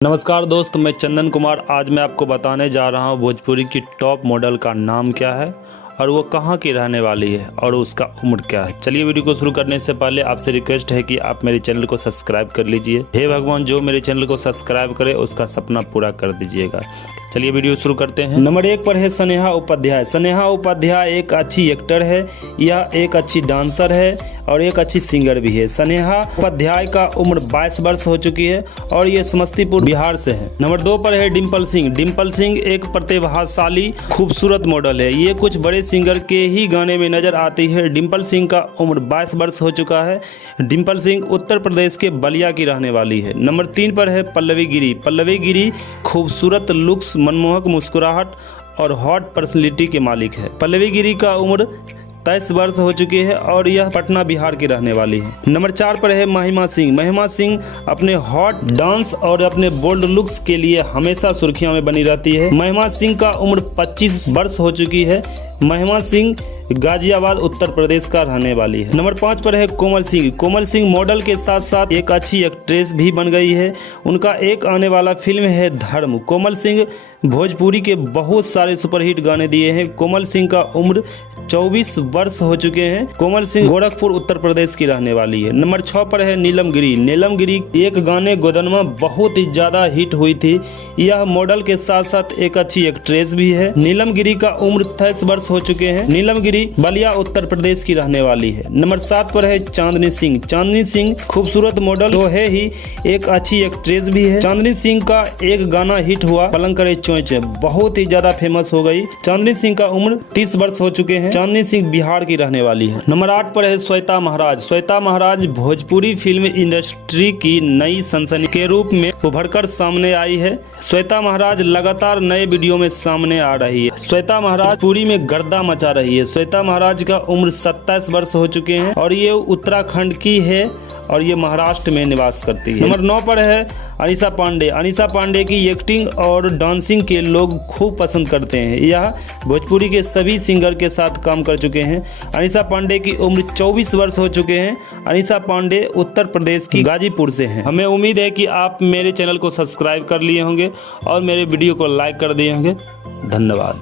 नमस्कार दोस्त, मैं चंदन कुमार। आज मैं आपको बताने जा रहा हूँ भोजपुरी की टॉप मॉडल का नाम क्या है और वो कहाँ की रहने वाली है और उसका उम्र क्या है। चलिए वीडियो को शुरू करने से पहले आपसे रिक्वेस्ट है कि आप मेरे चैनल को सब्सक्राइब कर लीजिए। हे भगवान, जो मेरे चैनल को सब्सक्राइब करे उसका सपना पूरा कर दीजिएगा। चलिए वीडियो शुरू करते हैं। नंबर 1 पर है स्नेहा उपाध्याय। स्नेहा उपाध्याय एक अच्छी एक्टर है, यह एक अच्छी डांसर है और एक अच्छी सिंगर भी है। स्नेहा उपाध्याय का उम्र 22 वर्ष हो चुकी है और ये समस्तीपुर बिहार से है। नंबर 2 पर है डिम्पल सिंह। डिम्पल सिंह एक प्रतिभाशाली खूबसूरत मॉडल है, ये कुछ बड़े सिंगर के ही गाने में नजर आती है। डिम्पल सिंह का उम्र 22 वर्ष हो चुका है। डिम्पल सिंह उत्तर प्रदेश के बलिया की रहने वाली है। नंबर 3 पर है पल्लवी गिरी। पल्लवी गिरी खूबसूरत लुक्स, मनमोहक मुस्कुराहट और हॉट पर्सनैलिटी के मालिक है। पल्लवी गिरी का उम्र 23 वर्ष हो चुकी है और यह पटना बिहार की रहने वाली है। नंबर 4 पर है महिमा सिंह। महिमा सिंह अपने हॉट डांस और अपने बोल्ड लुक्स के लिए हमेशा सुर्खियों में बनी रहती है। महिमा सिंह का उम्र 25 वर्ष हो चुकी है। महिमा सिंह गाजियाबाद उत्तर प्रदेश का रहने वाली है। नंबर 5 पर है कोमल सिंह। कोमल सिंह मॉडल के साथ साथ एक अच्छी एक्ट्रेस भी बन गई है। उनका एक आने वाला फिल्म है धर्म। कोमल सिंह भोजपुरी के बहुत सारे सुपरहिट गाने दिए हैं। कोमल सिंह का उम्र 24 वर्ष हो चुके हैं। कोमल सिंह गोरखपुर उत्तर प्रदेश की रहने वाली है। नंबर 6 पर है नीलम गिरी। नीलम गिरी एक गाने गोदनमा बहुत ही ज्यादा हिट हुई थी। यह मॉडल के साथ साथ एक अच्छी एक्ट्रेस भी है। नीलम गिरी का उम्र 23 वर्ष हो चुके हैं। नीलम गिरी बलिया उत्तर प्रदेश की रहने वाली है। नंबर 7 पर है चांदनी सिंह। चांदनी सिंह खूबसूरत मॉडल तो है ही, एक अच्छी एक्ट्रेस भी है। चांदनी सिंह का एक गाना हिट हुआ पलंग करे चोंच, बहुत ही ज्यादा फेमस हो गई। चांदनी सिंह का उम्र 30 वर्ष हो चुके हैं। चांदनी सिंह बिहार की रहने वाली है। नंबर 8 पर है श्वेता महाराज। श्वेता महाराज भोजपुरी फिल्म इंडस्ट्री की नई सनसनी के रूप में उभरकर सामने आई है। श्वेता महाराज लगातार नए वीडियो में सामने आ रही है। श्वेता महाराज पूरी में गर्दा मचा रही है। श्वेता महाराज का उम्र 27 वर्ष हो चुके हैं और ये उत्तराखंड की है और ये महाराष्ट्र में निवास करती है। नंबर 9 पर है अनीसा पांडे। अनीसा पांडे की एक्टिंग और डांसिंग के लोग खूब पसंद करते हैं। यह भोजपुरी के सभी सिंगर के साथ काम कर चुके हैं। अनीसा पांडे की उम्र 24 वर्ष हो चुके हैं। अनीसा पांडे उत्तर प्रदेश की गाजीपुर से हैं। हमें उम्मीद है कि आप मेरे चैनल को सब्सक्राइब कर लिए होंगे और मेरे वीडियो को लाइक कर दिए होंगे। धन्यवाद।